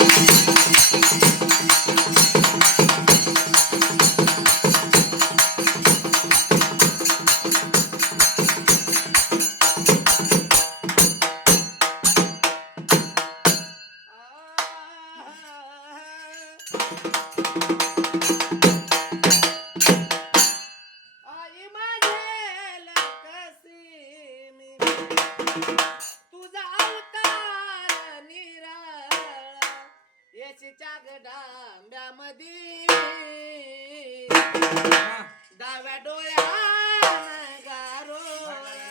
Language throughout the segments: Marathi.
Música येशीच्या गडांब्यामध्ये डाव्या डोळ्या गारो आई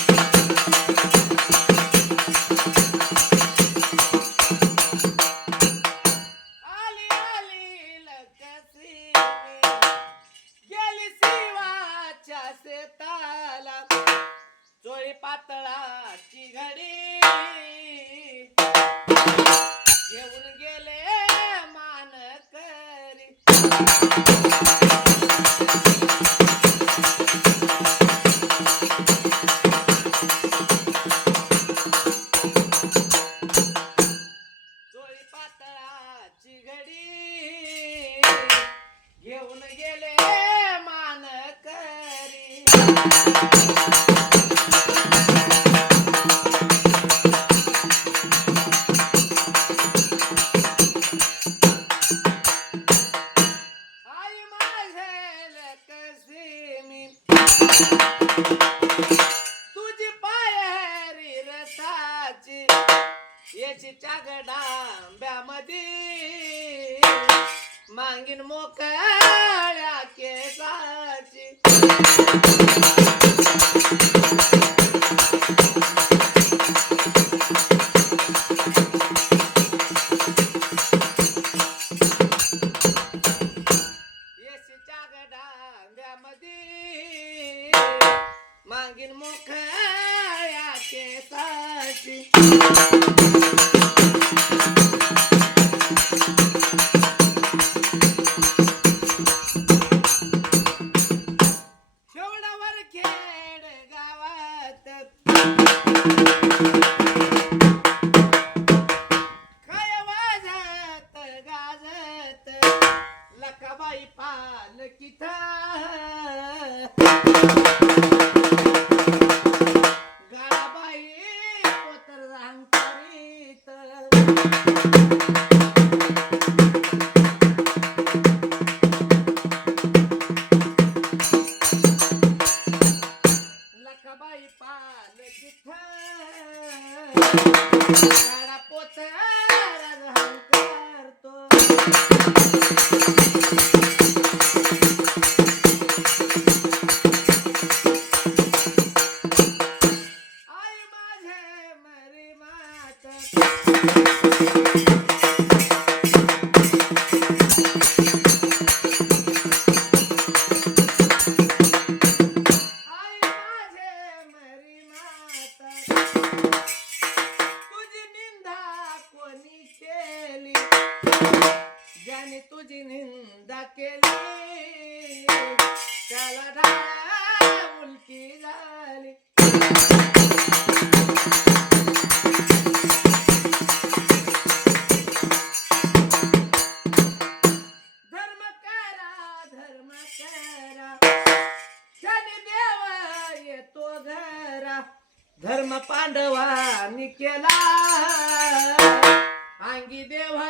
चोळी पातळाची घडी. घेऊन गेले मान करी चोळी पातळा चिघडी घेऊन गेले तुझी पायरी रसाची याची चागडांब्यामध्ये मागीन मोकळ्या केसाची. येशीच्या गडांब्यामध्ये मागील मोकळ्या केसाची ज्याने तुझी निंदा केली त्याला डाळा मुलकी झाली. धर्म करा धर्म करा. ज्याने देव येतो घरा धर्म पांडवांनी केला. अंगी देवा